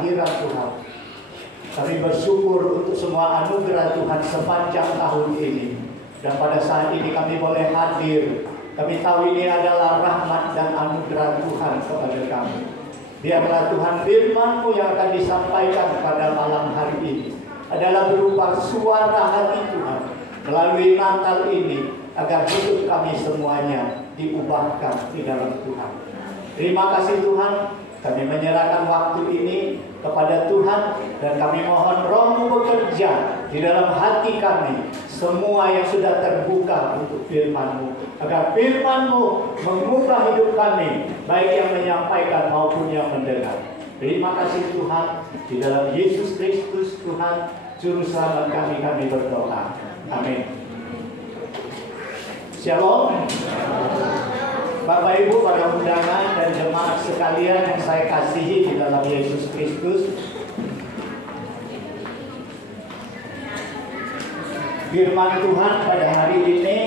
kelahiran Tuhan. Kami bersyukur untuk semua anugerah Tuhan sepanjang tahun ini. Dan pada saat ini kami boleh hadir. Kami tahu ini adalah rahmat dan anugerah Tuhan kepada kami. Biarlah Tuhan firman-Mu yang akan disampaikan pada malam hari ini adalah berupa suara hati Tuhan melalui Natal ini, agar hidup kami semuanya diubahkan di dalam Tuhan. Terima kasih Tuhan, kami menyerahkan waktu ini kepada Tuhan, dan kami mohon Roh-Mu bekerja di dalam hati kami, semua yang sudah terbuka untuk firman-Mu, agar firman-Mu mengubah hidup kami, baik yang menyampaikan maupun yang mendengar. Terima kasih Tuhan, di dalam Yesus Kristus Tuhan, Juru Selamat kami berdoa. Amin. Shalom. Bapak Ibu, para undangan dan jemaat sekalian yang saya kasihi di dalam Yesus Kristus, firman Tuhan pada hari ini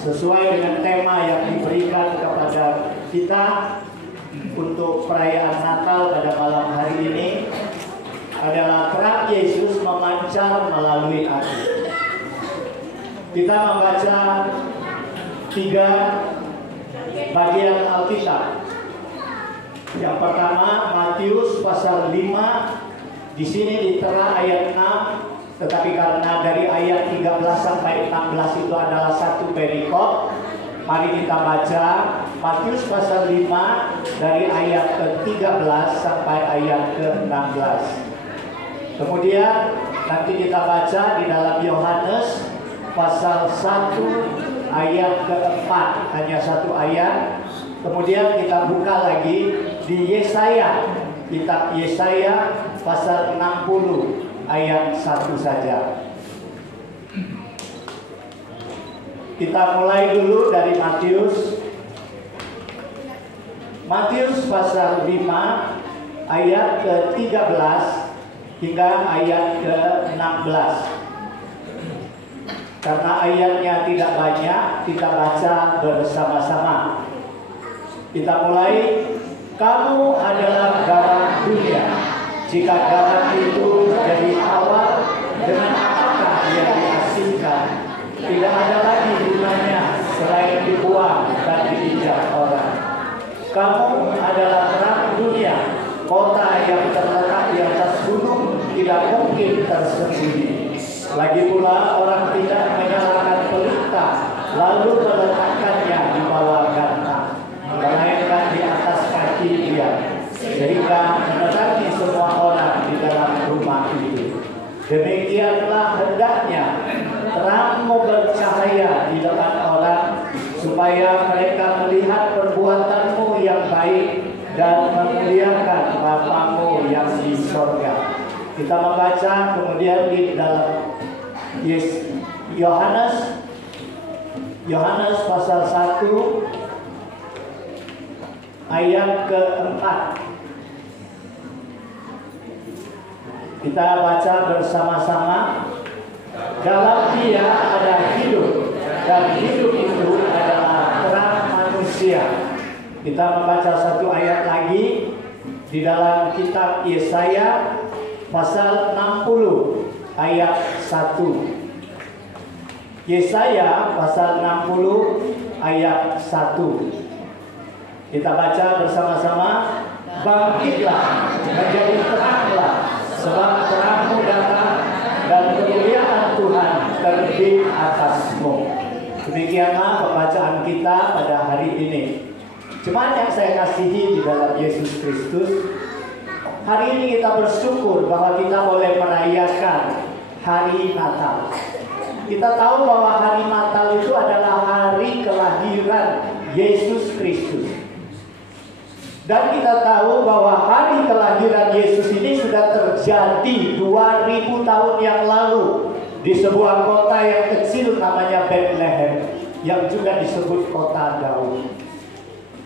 sesuai dengan tema yang diberikan kepada kita untuk perayaan Natal pada malam hari ini adalah terang Yesus memancar melalui aku. Kita membaca 3 bagian Alkitab. Yang pertama Matius pasal 5, di sini ditera ayat 6, tetapi karena dari ayat 13 sampai 16 itu adalah satu perikop, mari kita baca Matius pasal 5 dari ayat ke-13 sampai ayat ke-16. Kemudian nanti kita baca di dalam Yohanes pasal 1 ayat ke-4, hanya satu ayat. Kemudian kita buka lagi di Yesaya, kitab Yesaya pasal 60 ayat 1 saja. Kita mulai dulu dari Matius. Matius pasal 5 ayat ke-13 hingga ayat ke-16. Karena ayatnya tidak banyak, kita baca bersama-sama. Kita mulai. Kamu adalah garam dunia. Jika garam itu menjadi awal, dengan apakah ia diasinkan? Tidak ada lagi gunanya selain dibuang dan diinjak orang. Kamu adalah terang dunia. Kota yang terletak di atas gunung tidak mungkin tersembunyi. Lagi pula orang tidak menyalakan pelita lalu meletakkannya di bawah gantang, melainkan di atas kaki dia, sehingga menerangi semua orang di dalam rumah itu. Demikianlah hendaknya terangmu bercahaya di depan orang, supaya mereka melihat perbuatanmu yang baik dan memuliakan Bapamu yang di sorga. Kita membaca kemudian di dalam Yohanes pasal 1 ayat ke-4. Kita baca bersama-sama. Dalam Dia ada hidup, dan hidup itu adalah terang manusia. Kita membaca satu ayat lagi di dalam kitab Yesaya pasal 60 ayat 1. Yesaya pasal 60 ayat 1. Kita baca bersama-sama. Bangkitlah, menjadi teranglah, sebab terangmu datang dan kemuliaan Tuhan terbit atasmu. Demikianlah pembacaan kita pada hari ini. Jemaat yang saya kasihi di dalam Yesus Kristus, hari ini kita bersyukur bahwa kita boleh merayakan hari Natal. Kita tahu bahwa hari Natal itu adalah hari kelahiran Yesus Kristus. Dan kita tahu bahwa hari kelahiran Yesus ini sudah terjadi 2000 tahun yang lalu di sebuah kota yang kecil namanya Bethlehem, yang juga disebut kota Daud.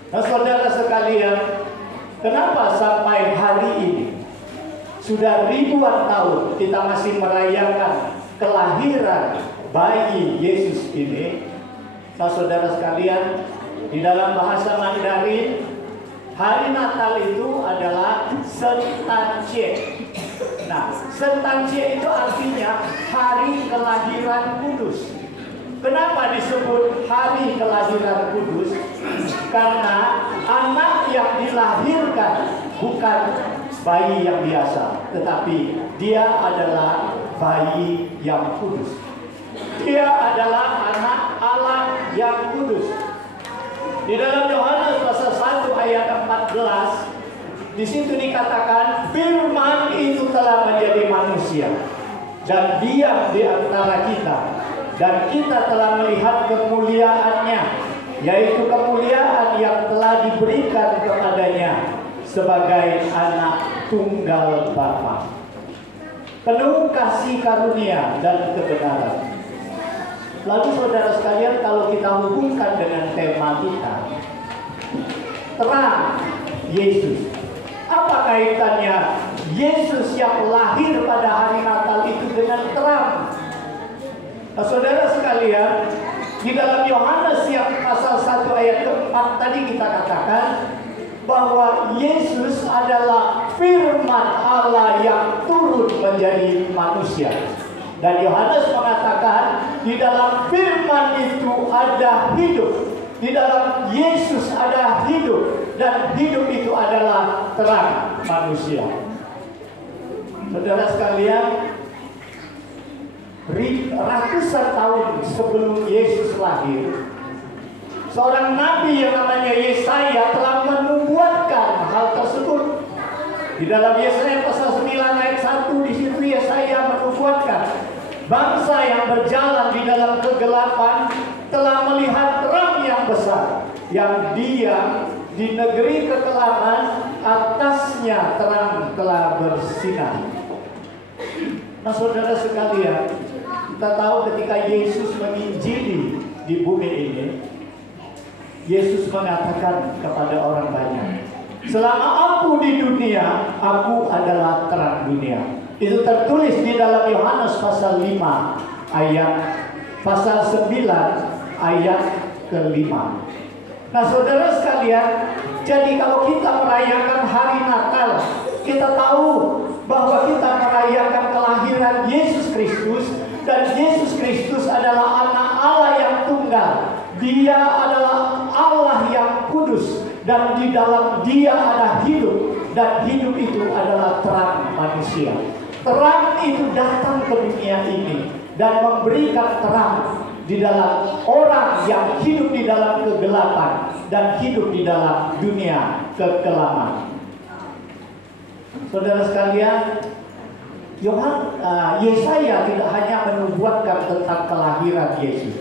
Nah, saudara sekalian, kenapa sampai hari ini sudah ribuan tahun kita masih merayakan kelahiran bayi Yesus ini? Nah, saudara sekalian, di dalam bahasa Mandarin Hari Natal itu adalah Sentacie. Nah, Sentacie itu artinya hari kelahiran kudus. Kenapa disebut hari kelahiran kudus? Karena anak yang dilahirkan bukan bayi yang biasa, tetapi dia adalah bayi yang kudus. Dia adalah anak Allah yang kudus. Di dalam Yohanes pasal 1 ayat 14, di situ dikatakan firman itu telah menjadi manusia dan diam di antara kita, dan kita telah melihat kemuliaannya, yaitu kemuliaan yang telah diberikan kepadanya sebagai anak tunggal Bapa, penuh kasih karunia dan kebenaran. Lalu saudara sekalian, kalau kita hubungkan dengan tema kita, terang Yesus, apa kaitannya Yesus yang lahir pada hari Natal itu dengan terang? Nah, saudara sekalian, di dalam Yohanes yang pasal 1 ayat ke-4 tadi kita katakan bahwa Yesus adalah firman Allah yang turun menjadi manusia. Dan Yohanes mengatakan di dalam firman itu ada hidup. Di dalam Yesus ada hidup, dan hidup itu adalah terang manusia. Saudara sekalian, ratusan tahun sebelum Yesus lahir, seorang nabi yang namanya Yesaya telah menubuatkan hal tersebut. Di dalam Yesaya pasal 9 ayat 1, di situ Yesaya menubuatkan bangsa yang berjalan di dalam kegelapan telah melihat terang yang besar, yang diam di negeri kekelaman, atasnya terang telah bersinar. Nah, saudara sekalian, kita tahu ketika Yesus menginjili di bumi ini, Yesus mengatakan kepada orang banyak, selama aku di dunia, aku adalah terang dunia. Itu tertulis di dalam Yohanes pasal 5 ayat pasal 9 ayat ke-5. Nah, saudara sekalian, jadi kalau kita merayakan hari Natal, kita tahu bahwa kita merayakan kelahiran Yesus Kristus, dan Yesus Kristus adalah anak Allah yang tunggal. Dia adalah Allah yang kudus, dan di dalam Dia ada hidup, dan hidup itu adalah terang manusia. Terang itu datang ke dunia ini dan memberikan terang di dalam orang yang hidup di dalam kegelapan dan hidup di dalam dunia kekelaman. Saudara sekalian, Yesaya tidak hanya menubuatkan tentang kelahiran Yesus,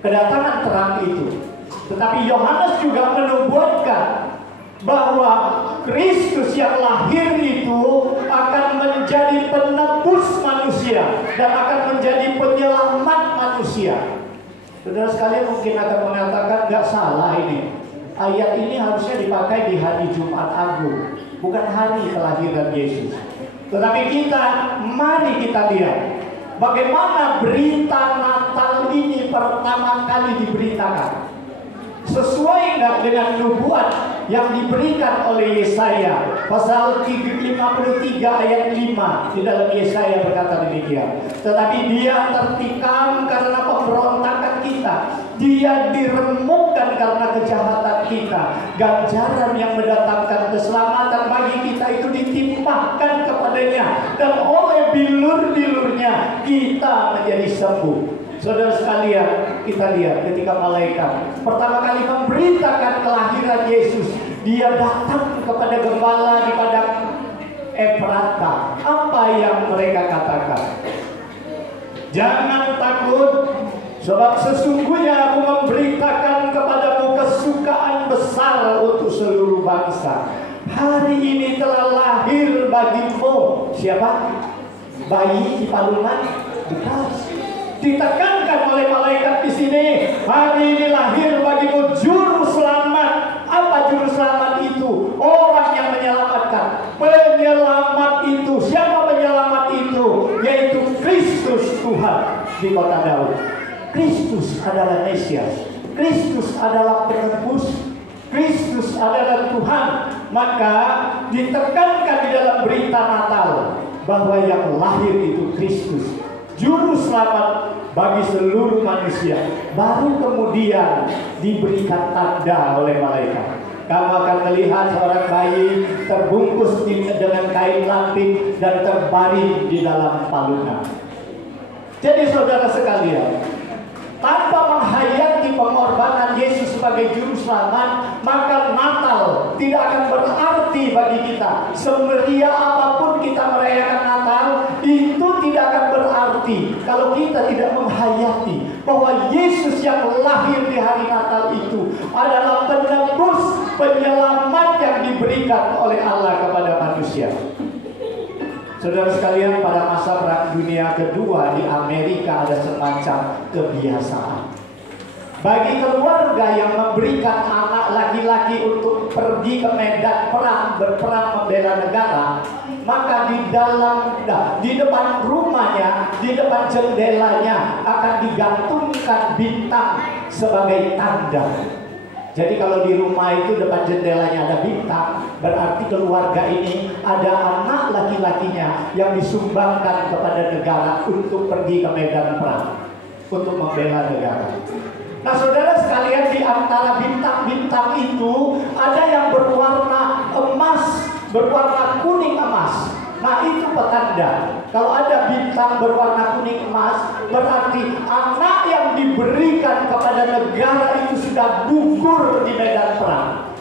kedatangan terang itu, tetapi Yohanes juga menubuatkan bahwa Kristus yang lahir itu akan menjadi penebus manusia dan akan menjadi penyelamat manusia. Saudara sekalian mungkin akan mengatakan, gak salah ini. Ayat ini harusnya dipakai di hari Jumat Agung, bukan hari kelahiran Yesus. Tetapi mari kita lihat bagaimana berita Natal ini pertama kali diberitakan. Sesuai enggak dengan nubuat yang diberikan oleh Yesaya pasal 53 ayat 5. Di dalam Yesaya berkata demikian, tetapi dia tertikam karena pemberontakan kita, dia diremukkan karena kejahatan kita, ganjaran yang mendatangkan keselamatan bagi kita itu ditimpahkan kepadanya, dan oleh bilur-bilurnya kita menjadi sembuh. Saudara sekalian, kita lihat ketika malaikat pertama kali memberitakan kelahiran Yesus, dia datang kepada gembala di padang Efrata. Apa yang mereka katakan? Jangan takut, sebab sesungguhnya aku memberitakan kepadamu kesukaan besar untuk seluruh bangsa. Hari ini telah lahir bagimu siapa? Bayi di palungan? Bukan. Ditekankan oleh malaikat di sini, hari ini lahir bagimu juru selamat. Apa juru selamat itu? Orang yang menyelamatkan. Penyelamat itu, siapa penyelamat itu? Yaitu Kristus Tuhan di kota Daud. Kristus adalah Mesias. Kristus adalah penebus. Kristus adalah Tuhan, maka ditekankan di dalam berita Natal bahwa yang lahir itu Kristus, Juru Selamat bagi seluruh manusia. Baru kemudian diberikan tanda oleh malaikat. Kamu akan melihat seorang bayi terbungkus dengan kain lapik dan terbaring di dalam palungan. Jadi saudara sekalian, tanpa menghayati pengorbanan Yesus sebagai Juru Selamat, maka Natal tidak akan berarti bagi kita. Semeriah apapun kita merayakan Natal, itu tidak akan berarti kalau kita tidak menghayati bahwa Yesus yang lahir di hari Natal itu adalah penebus, penyelamat yang diberikan oleh Allah kepada manusia. Saudara sekalian, pada masa Perang Dunia Kedua di Amerika ada semacam kebiasaan. Bagi keluarga yang memberikan anak laki-laki untuk pergi ke medan perang, berperang membela negara, maka di depan rumahnya, di depan jendelanya akan digantungkan bintang sebagai tanda. Jadi kalau di rumah itu depan jendelanya ada bintang, berarti keluarga ini ada anak laki-lakinya yang disumbangkan kepada negara untuk pergi ke medan perang, untuk membela negara. Nah saudara sekalian, di antara bintang-bintang itu ada yang berwarna emas, berwarna kuning emas. Nah itu petanda. Kalau ada bintang berwarna kuning emas, berarti anak yang diberikan kepada negara itu sudah gugur di medan perang.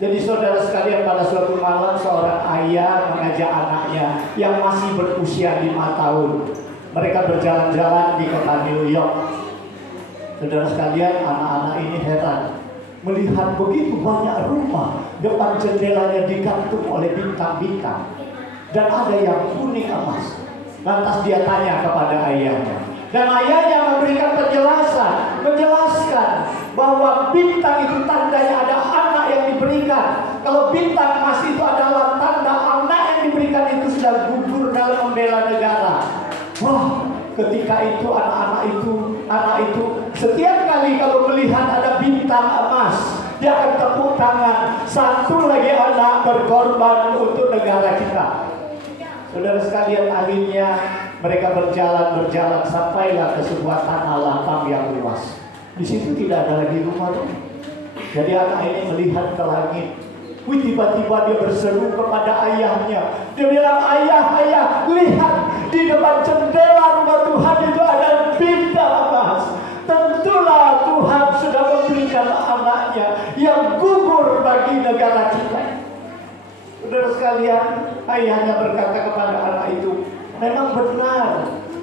Jadi saudara sekalian, pada suatu malam seorang ayah mengajak anaknya yang masih berusia 5 tahun. Mereka berjalan-jalan di kota New York. Saudara sekalian, anak-anak ini heran melihat begitu banyak rumah depan jendelanya digantung oleh bintang-bintang, dan ada yang kuning emas. Lantas dia tanya kepada ayahnya, dan ayahnya memberikan penjelasan, menjelaskan bahwa bintang itu tandanya ada anak yang diberikan. Kalau bintang emas itu adalah tanda anak yang diberikan itu sudah gugur dalam membela negara. Wah, ketika itu anak itu setiap kali kalau melihat ada bintang emas, dia akan tepuk tangan. Satu lagi anak berkorban untuk negara kita. Saudara sekalian, akhirnya mereka berjalan sampailah ke sebuah tanah lapang yang luas. Di situ tidak ada lagi rumah. Jadi anak ini melihat ke langit. Tiba-tiba dia berseru kepada ayahnya. Dia bilang, ayah, lihat di depan jendela rumah Tuhan itu ada bintang emas. Tentulah Tuhan sudah memberikan anaknya yang gugur bagi negara kita. Saudara sekalian, ayahnya berkata kepada anak itu, memang benar,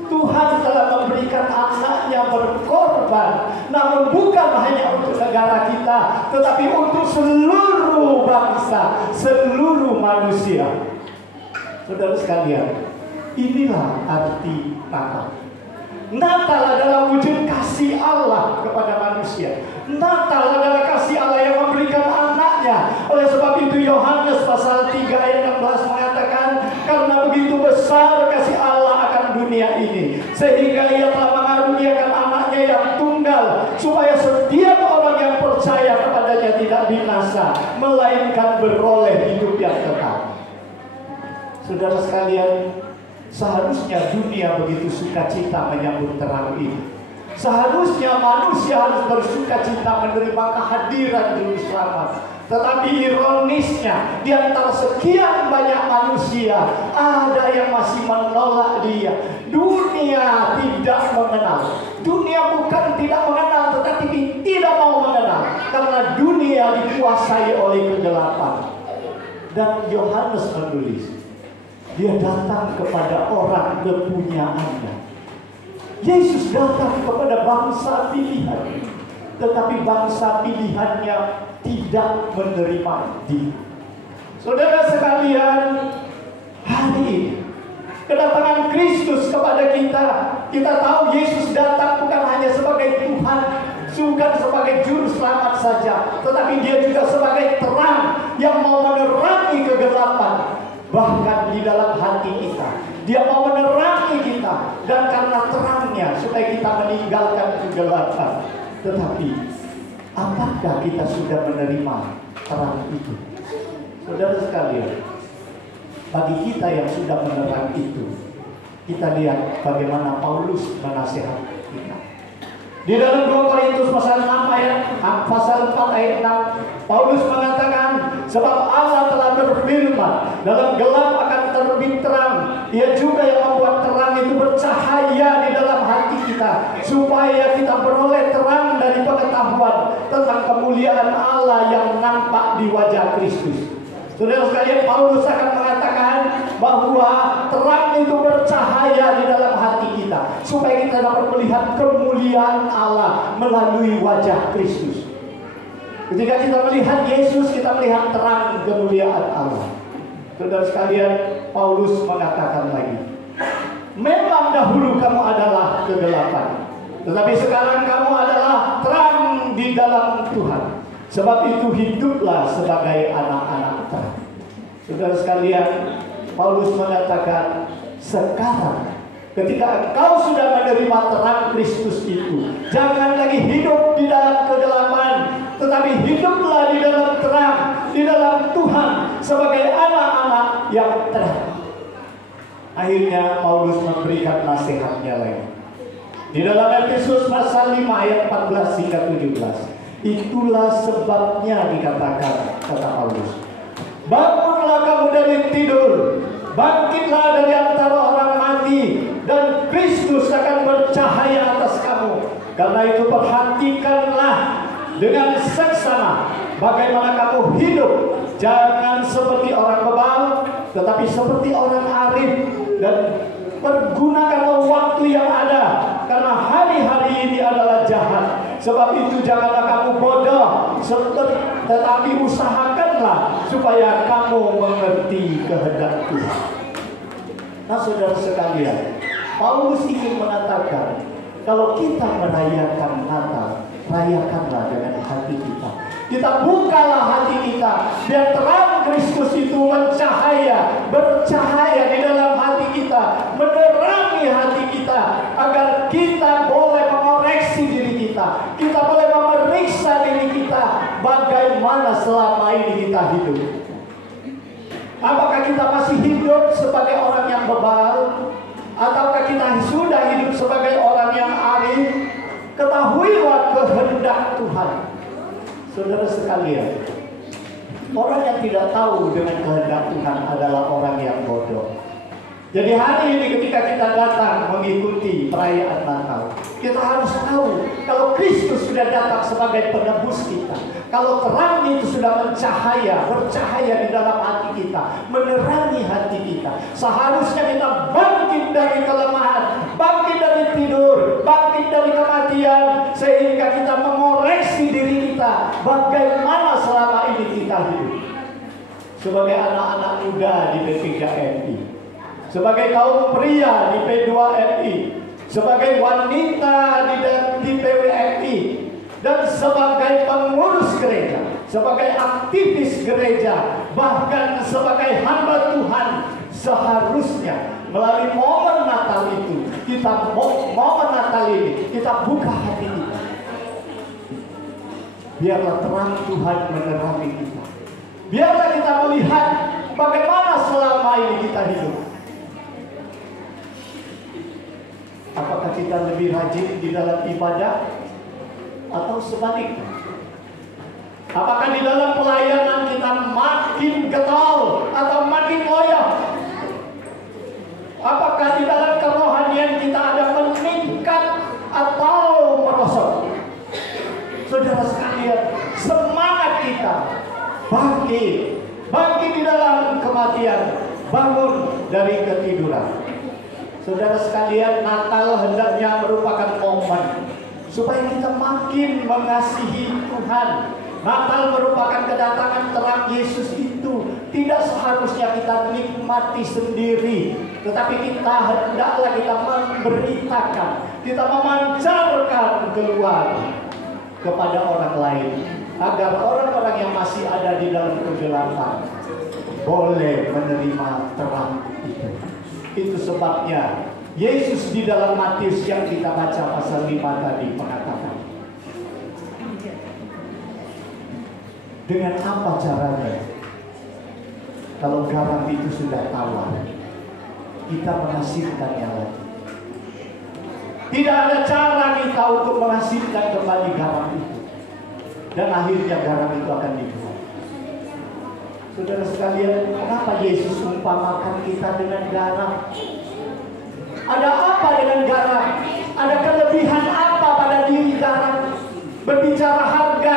Tuhan telah memberikan anaknya berkorban, namun bukan hanya untuk negara kita, tetapi untuk seluruh bangsa, seluruh manusia. Saudara sekalian, inilah arti Natal. Natal adalah wujud kasih Allah kepada manusia. Natal adalah kasih Allah yang memberikan anaknya. Oleh sebab itu Yohanes pasal 3 ayat 16 mengatakan, karena begitu besar kasih Allah akan dunia ini, sehingga ia telah mengaruniakan anaknya yang tunggal, supaya setiap orang yang percaya kepadanya tidak binasa, melainkan beroleh hidup yang kekal. Saudara sekalian, seharusnya dunia begitu sukacita menyambut terang ini. Seharusnya manusia harus bersukacita menerima kehadiran Juru Selamat. Tetapi ironisnya, di antara sekian banyak manusia, ada yang masih menolak dia. Dunia tidak mengenal. Dunia bukan tidak mengenal, tetapi tidak mau mengenal. Karena dunia dikuasai oleh kegelapan. Dan Yohanes menulis, dia datang kepada orang kepunyaannya. Yesus datang kepada bangsa pilihan, tetapi bangsa pilihannya tidak menerima dia. Saudara sekalian, hari ini kedatangan Kristus kepada kita, kita tahu Yesus datang bukan hanya sebagai Tuhan, bukan sebagai Juru Selamat saja, tetapi dia juga sebagai terang yang mau menerangi kegelapan. Bahkan di dalam hati kita, dia mau menerangi kita, dan karena terangnya supaya kita meninggalkan kegelapan. Tetapi Apakah kita sudah menerima terang itu? Saudara sekalian, bagi kita yang sudah menerang itu, kita lihat bagaimana Paulus menasihati kita. Di dalam 2 Korintus pasal 4 ayat 6, Paulus mengatakan, sebab Allah telah berfirman, dalam gelap akan terbit terang. Ia juga yang membuat terang itu bercahaya di dalam hati kita, supaya kita beroleh terang dari pengetahuan tentang kemuliaan Allah yang nampak di wajah Kristus. Saudara sekalian, Paulus akan mengatakan bahwa terang itu bercahaya di dalam hati kita, supaya kita dapat melihat kemuliaan Allah melalui wajah Kristus. Ketika kita melihat Yesus, kita melihat terang kemuliaan Allah. Saudara sekalian, Paulus mengatakan lagi, memang dahulu kamu adalah kegelapan, tetapi sekarang kamu adalah terang di dalam Tuhan. Sebab itu hiduplah sebagai anak-anak terang. Saudara sekalian, Paulus mengatakan, sekarang ketika engkau sudah menerima terang Kristus itu, jangan lagi hidup di dalam kegelapan, tetapi hiduplah di dalam terang, di dalam Tuhan sebagai anak-anak yang terang. Akhirnya Paulus memberikan nasihatnya lagi. Di dalam Efesus pasal 5 ayat 14 hingga 17. Itulah sebabnya dikatakan, kata Paulus, bangunlah kamu dari tidur, bangkitlah dari antara orang mati, dan Kristus akan bercahaya atas kamu. Karena itu perhatikanlah dengan seksama bagaimana kamu hidup, jangan seperti orang bebal, tetapi seperti orang arif, dan pergunakanlah waktu yang ada, karena hari-hari ini adalah jahat. Sebab itu janganlah kamu bodoh, tetapi usahakanlah supaya kamu mengerti kehendak Tuhan. Nah, saudara sekalian, Paulus ingin mengatakan, kalau kita merayakan Natal, rayakanlah dengan hati kita. Kita bukalah hati kita, biar terang Kristus itu mencahaya, bercahaya di dalam hati kita, menerangi hati kita, agar kita boleh mengoreksi diri kita. Kita boleh memeriksa diri kita, bagaimana selama ini kita hidup. Apakah kita masih hidup sebagai orang yang bebal, ataukah kita sudah hidup sebagai orang yang arif? Ketahuilah kehendak Tuhan. Saudara sekalian, orang yang tidak tahu dengan kehendak Tuhan adalah orang yang bodoh. Jadi hari ini ketika kita datang mengikuti perayaan Natal, kita harus tahu kalau Kristus sudah datang sebagai penebus kita, kalau terang itu sudah mencahaya, bercahaya di dalam hati kita, menerangi hati kita. Seharusnya kita bangkit dari kelemahan, bangkit dari tidur, bangkit dari kematian, sehingga kita mengoreksi diri kita, bagaimana selama ini kita hidup. Sebagai anak-anak muda di P3MI, sebagai kaum pria di P2MI, sebagai wanita di PWMI, dan sebagai pengurus gereja, sebagai aktivis gereja, bahkan sebagai hamba Tuhan, seharusnya melalui momen Natal itu, momen Natal ini, kita buka hati kita. Biarlah terang Tuhan menerangi kita. Biarlah kita melihat bagaimana selama ini kita hidup. Apakah kita lebih rajin di dalam ibadah atau sebaliknya? Apakah di dalam pelayanan kita makin getol atau makin loyal? Apakah di dalam kerohanian kita ada meningkat atau merosot? Saudara sekalian, semangat kita bangkit di dalam kematian, bangun dari ketiduran. Saudara sekalian, Natal hendaknya merupakan momen supaya kita makin mengasihi Tuhan. Natal merupakan kedatangan terang Yesus itu. Tidak seharusnya kita nikmati sendiri, tetapi hendaklah kita memberitakan, kita memancarkan keluar kepada orang lain, agar orang-orang yang masih ada di dalam kegelapan boleh menerima terang itu. Itu sebabnya Yesus di dalam Matius yang kita baca pasal 5 tadi mengatakan, Dengan apa caranya? Kalau garam itu sudah tawar, kita menghasilkannya lagi. Tidak ada cara kita untuk menghasilkan kembali garam itu. Dan akhirnya garam itu akan dibuang. Saudara sekalian, kenapa Yesus umpamakan kita dengan garam? Ada apa dengan garam? Ada kelebihan apa pada diri garam? Berbicara harga,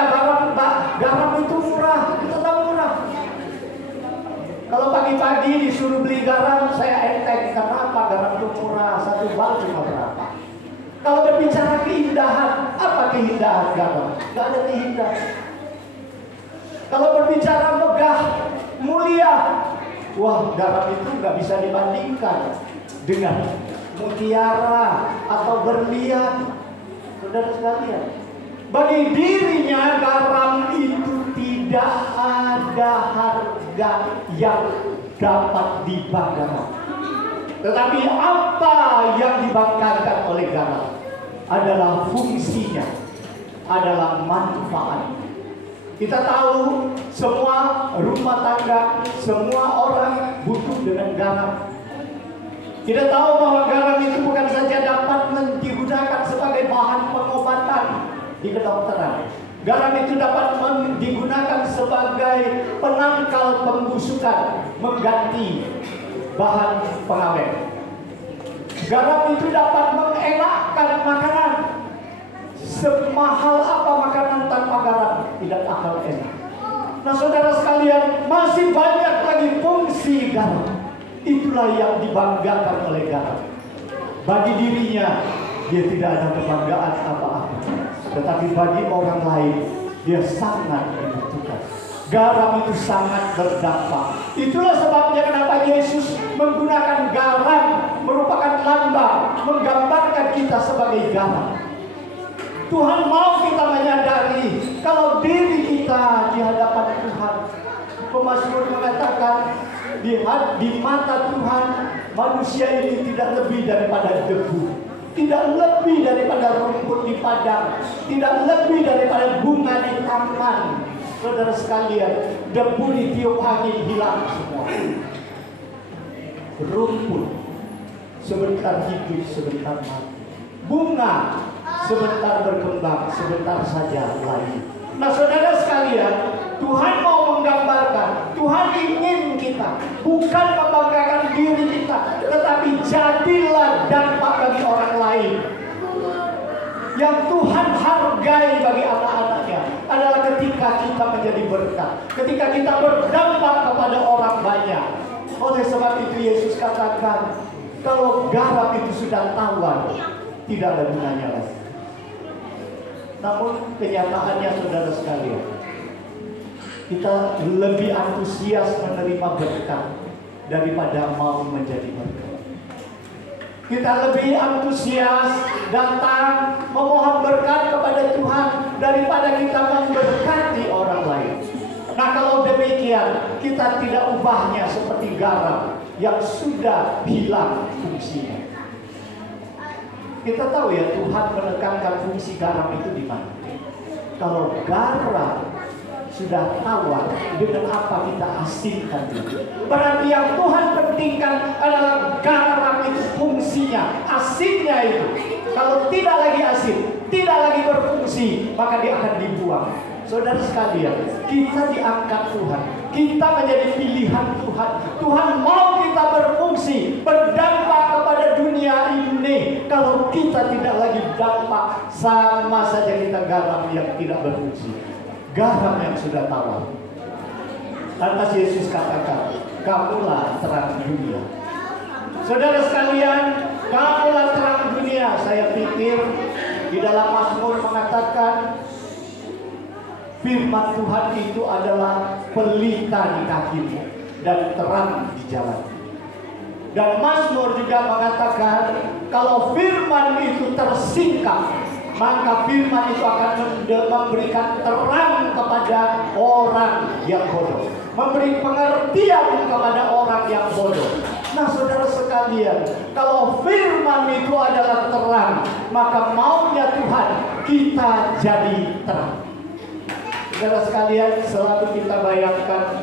garam itu murah, itu tak murah. Kalau pagi-pagi disuruh beli garam, saya enteng. Karena apa? Garam itu murah, 1 bal cuma berapa? Kalau berbicara keindahan, apa keindahan garam? Gak ada keindahan. Kalau berbicara megah, mulia, wah, garam itu gak bisa dibandingkan dengan mutiara atau berlian. Saudara sekalian, bagi dirinya garam itu tidak ada harga yang dapat dibanggakan. Tetapi apa yang dibanggakan oleh garam adalah fungsinya, adalah manfaat. Kita tahu semua rumah tangga, semua orang butuh dengan garam. Kita tahu bahwa garam itu bukan saja dapat digunakan sebagai bahan pengobatan di kedokteran. Garam itu dapat digunakan sebagai penangkal pembusukan, mengganti bahan pengawet. Garam itu dapat mengenakkan makanan. Semahal apa makanan tanpa garam? Tidak akan enak. Nah, saudara sekalian, masih banyak lagi fungsi garam. Itulah yang dibanggakan oleh garam. Bagi dirinya, dia tidak ada kebanggaan apa-apa. Tetapi bagi orang lain, dia sangat dibutuhkan. Garam itu sangat berdampak. Itulah sebabnya kenapa Yesus menggunakan garam, merupakan lambang, menggambarkan kita sebagai garam. Tuhan mau kita menyadari kalau diri kita di hadapan Tuhan. Pemazmur mengatakan, di mata Tuhan manusia ini tidak lebih daripada debu, tidak lebih daripada rumput di padang, tidak lebih daripada bunga di taman. Saudara sekalian, debu ditiup angin hilang semua. Rumput sebentar hidup, sebentar mati. Bunga sebentar berkembang, sebentar saja layu. Nah, saudara sekalian, Tuhan mau menggambarkan, Tuhan ingin kita bukan membanggakan diri kita, tetapi jadilah dampak bagi orang lain. Yang Tuhan hargai bagi anak-anaknya adalah ketika kita menjadi berkat, ketika kita berdampak kepada orang banyak. Oleh sebab itu Yesus katakan, kalau garam itu sudah tawar, tidak ada gunanya lagi. Namun kenyataannya, saudara sekalian, kita lebih antusias menerima berkat daripada mau menjadi berkat. Kita lebih antusias datang memohon berkat kepada Tuhan daripada kita memberkati orang lain. Nah, kalau demikian, kita tidak ubahnya seperti garam yang sudah hilang fungsinya. Kita tahu ya, Tuhan menekankan fungsi garam itu di mana. Kalau garam sudah tawar, dengan apa kita asinkan itu? Berarti yang Tuhan pentingkan adalah garam itu fungsinya, asinnya itu. Kalau tidak lagi asin, tidak lagi berfungsi, maka dia akan dibuang. Saudara sekalian, kita diangkat Tuhan, kita menjadi pilihan Tuhan. Tuhan mau kita berfungsi, berdampak kepada dunia ini. Kalau kita tidak lagi dampak, sama saja kita garam yang tidak berfungsi, garam yang sudah tawar. Lantas Yesus katakan, kamulah terang dunia. Saudara sekalian, kamulah terang dunia. Saya pikir di dalam Mazmur mengatakan, firman Tuhan itu adalah pelita di kakimu dan terang di jalan. Dan Mazmur juga mengatakan, kalau firman itu tersingkap, maka firman itu akan memberikan terang kepada orang yang bodoh, memberi pengertian kepada orang yang bodoh. Nah, saudara sekalian, kalau firman itu adalah terang, maka maunya Tuhan kita jadi terang. Saudara sekalian, selalu kita bayangkan,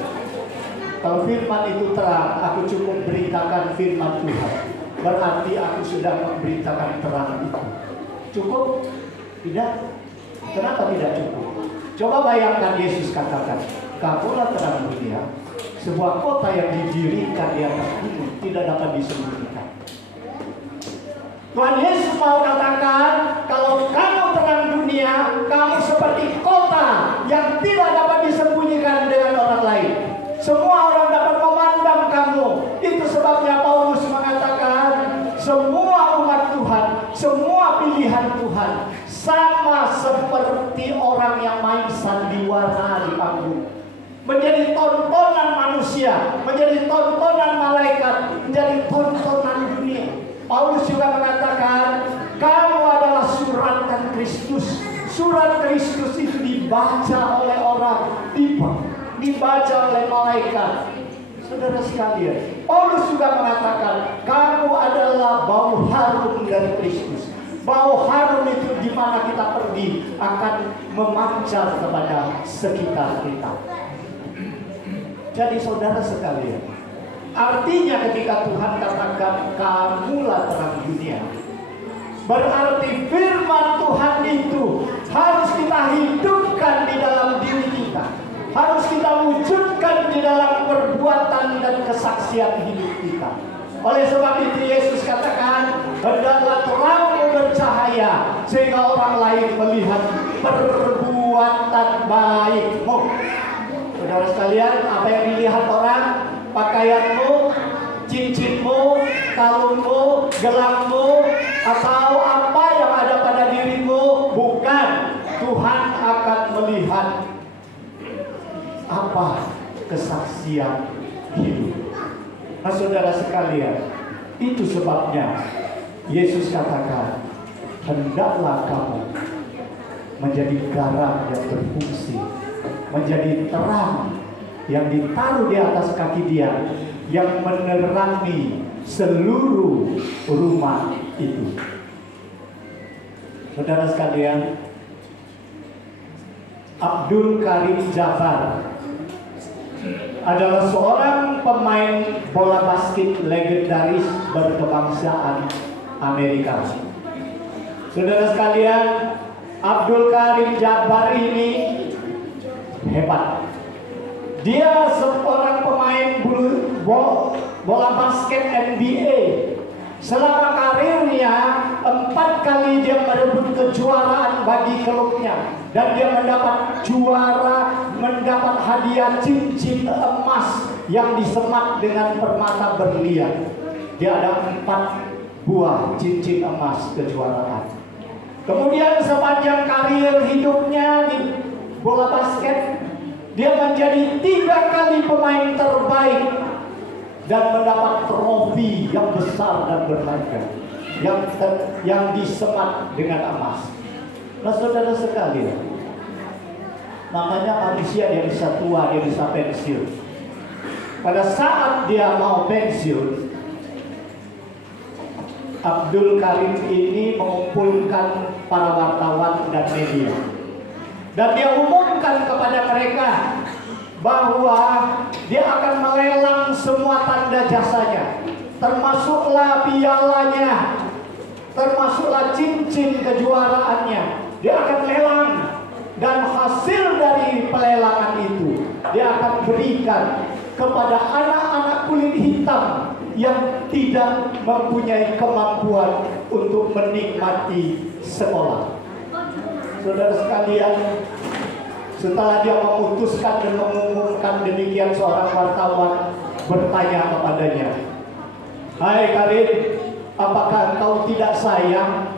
kalau firman itu terang, aku cukup beritakan firman Tuhan. Berarti aku sudah memberitakan terang itu. Cukup? Tidak? Kenapa tidak cukup? Coba bayangkan Yesus katakan, kamulah terang dunia. Sebuah kota yang didirikan di atas gunung tidak dapat disembunyikan. Tuhan Yesus mau katakan, kalau kamu terang dunia, kamu seperti kota yang tidak dapat disembunyikan dengan orang lain. Semua orang dapat memandang kamu. Itu sebabnya Paulus mengatakan, semua umat Tuhan, semua pilihan Tuhan sama seperti orang yang main sandiwara di panggung. Menjadi tontonan manusia, menjadi tontonan malaikat, menjadi tontonan dunia. Paulus juga mengatakan, kamu adalah suratan Kristus. Surat Kristus itu dibaca oleh orang, dibaca oleh malaikat. Saudara sekalian, Paulus juga mengatakan, kamu adalah bau harum dari Kristus. Bau harum itu di mana kita pergi akan memancar kepada sekitar kita. Jadi saudara sekalian, artinya ketika Tuhan katakan kamulah terang dunia, berarti firman Tuhan itu harus kita hidupkan di dalam diri kita, harus kita wujudkan di dalam perbuatan dan kesaksian hidup kita. Oleh sebab itu Yesus katakan, hendaklah terangmu bercahaya sehingga orang lain melihat perbuatan baikmu. Saudara sekalian, apa yang dilihat orang? Pakaianmu, cincinmu, kalungmu, gelangmu, atau apa yang ada pada dirimu? Bukan. Tuhan akan melihat apa kesaksian hidup. Nah saudara sekalian, itu sebabnya Yesus katakan, hendaklah kamu menjadi garam yang berfungsi, menjadi terang yang ditaruh di atas kaki dia, yang menerangi seluruh rumah itu. Saudara sekalian, Abdul Karim Jabbar adalah seorang pemain bola basket legendaris berkebangsaan Amerika. Saudara sekalian, Abdul Karim Jabbar ini hebat. Dia seorang pemain bola basket NBA. Selama karirnya 4 kali dia merebut kejuaraan bagi klubnya, dan dia mendapat juara, mendapat hadiah cincin emas yang disemat dengan permata berlian. Dia ada 4 buah cincin emas kejuaraan. Kemudian sepanjang karir hidupnya di bola basket, dia menjadi 3 kali pemain terbaik dan mendapat trofi yang besar dan berharga yang disemat dengan emas. Nah saudara sekalian, namanya manusia, dia bisa tua, dia bisa pensiun. Pada saat dia mau pensiun, Abdul Karim ini mengumpulkan para wartawan dan media, dan dia umumkan kepada mereka bahwa dia akan melelang semua tanda jasanya, termasuklah pialanya, termasuklah cincin kejuaraannya. Dia akan lelang, dan hasil dari pelelangan itu dia akan berikan kepada anak-anak kulit hitam yang tidak mempunyai kemampuan untuk menikmati sekolah. Saudara sekalian, setelah dia memutuskan dan mengumumkan demikian, seorang wartawan bertanya kepadanya, "Hai Karim, apakah engkau tidak sayang?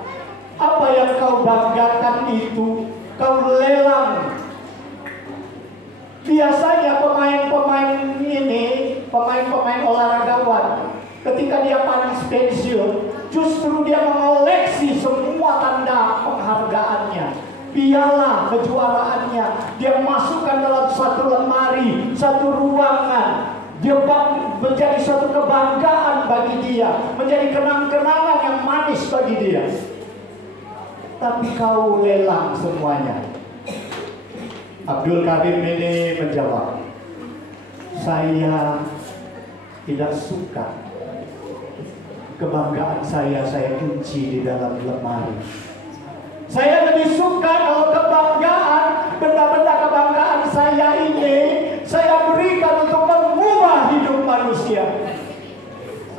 Apa yang kau banggakan itu kau lelang. Biasanya pemain-pemain ini, pemain-pemain olahragawan, ketika dia paling pensiun, justru dia mengoleksi semua tanda penghargaannya, piala kejuaraannya. Dia masukkan dalam satu lemari, satu ruangan. Dia menjadi suatu kebanggaan bagi dia, menjadi kenang-kenangan yang manis bagi dia. Tapi kau lelang semuanya. Abdul Karim ini menjawab, saya tidak suka kebanggaan saya kunci di dalam lemari. Saya lebih suka kalau kebanggaan, benda-benda kebanggaan saya ini saya berikan untuk mengubah hidup manusia.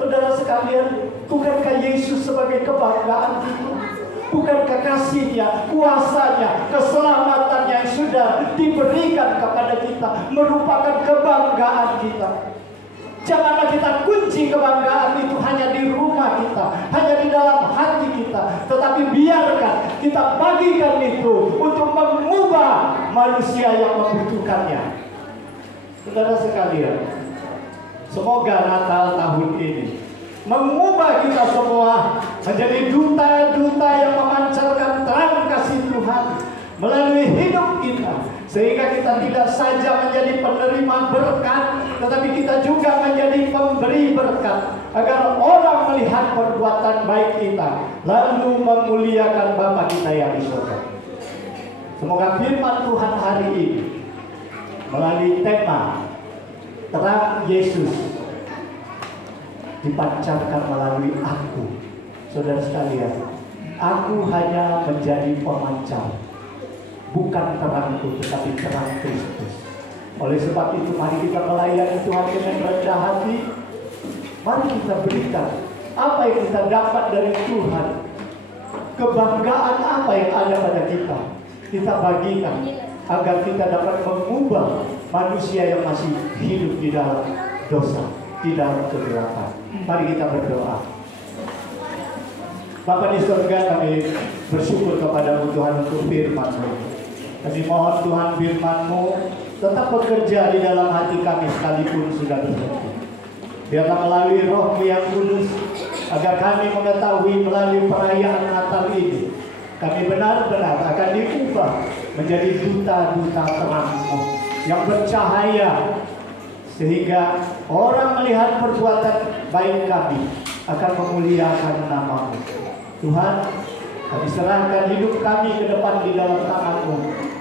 Saudara sekalian, bukankah Yesus sebagai kebanggaan itu? Bukankah kasihnya, kuasanya, keselamatannya yang sudah diberikan kepada kita merupakan kebanggaan kita? Janganlah kita kunci kebanggaan itu hanya di rumah kita, hanya di dalam hati kita, tetapi biarkan kita bagikan itu untuk mengubah manusia yang membutuhkannya. Saudara sekalian, semoga Natal tahun ini mengubah kita semua menjadi duta-duta yang memancarkan terang kasih Tuhan melalui hidup kita, sehingga kita tidak saja menjadi penerima berkat, tetapi kita juga menjadi pemberi berkat, agar orang melihat perbuatan baik kita lalu memuliakan Bapa kita yang di surga. Semoga firman Tuhan hari ini melalui tema terang Yesus dipancarkan melalui aku. Saudara sekalian, aku hanya menjadi pemancar, bukan terangku tetapi terang Kristus. Oleh sebab itu mari kita melayani Tuhan dengan rendah hati. Mari kita berikan apa yang kita dapat dari Tuhan. Kebanggaan apa yang ada pada kita, kita bagikan agar kita dapat mengubah manusia yang masih hidup di dalam dosa, di dalam kegelapan. Mari kita berdoa. Bapa di surga, kami bersyukur kepadamu Tuhan untuk firman-Mu. Kami mohon Tuhan firman-Mu tetap bekerja di dalam hati kami sekalipun sudah berhenti. Biarlah melalui Roh-Mu yang kudus, agar kami mengetahui melalui perayaan Natal ini, kami benar-benar akan diubah menjadi duta-duta terang-Mu yang bercahaya, sehingga orang melihat perbuatan baik kami akan memuliakan nama-Mu. Tuhan, kami serahkan hidup kami ke depan di dalam tangan-Mu,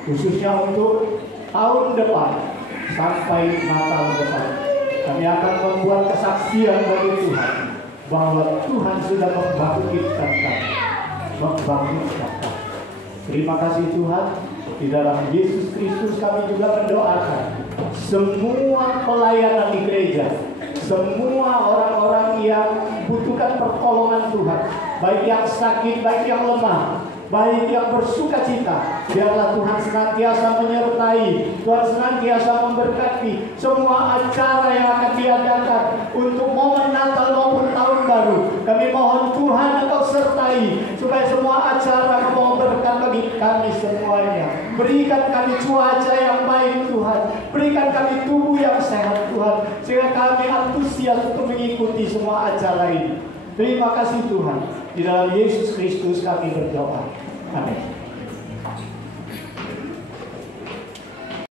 khususnya untuk tahun depan sampai Natal depan. Kami akan membuat kesaksian bagi Tuhan bahwa Tuhan sudah membangkitkan kami, Terima kasih Tuhan. Di dalam Yesus Kristus kami juga mendoakan semua pelayanan di gereja, semua orang-orang yang butuhkan pertolongan Tuhan, baik yang sakit, baik yang lemah, baik yang bersuka cita, biarlah Tuhan senantiasa menyertai, Tuhan senantiasa memberkati semua acara yang akan diadakan untuk momen Natal maupun Tahun Baru. Kami mohon Tuhan Engkau sertai, supaya semua acara membawa berkat bagi kami semuanya. Berikan kami cuaca yang baik Tuhan, berikan kami tubuh yang sehat Tuhan, sehingga kami antusias untuk mengikuti semua acara ini. Terima kasih Tuhan. Di dalam Yesus Kristus kami berdoa. Amin.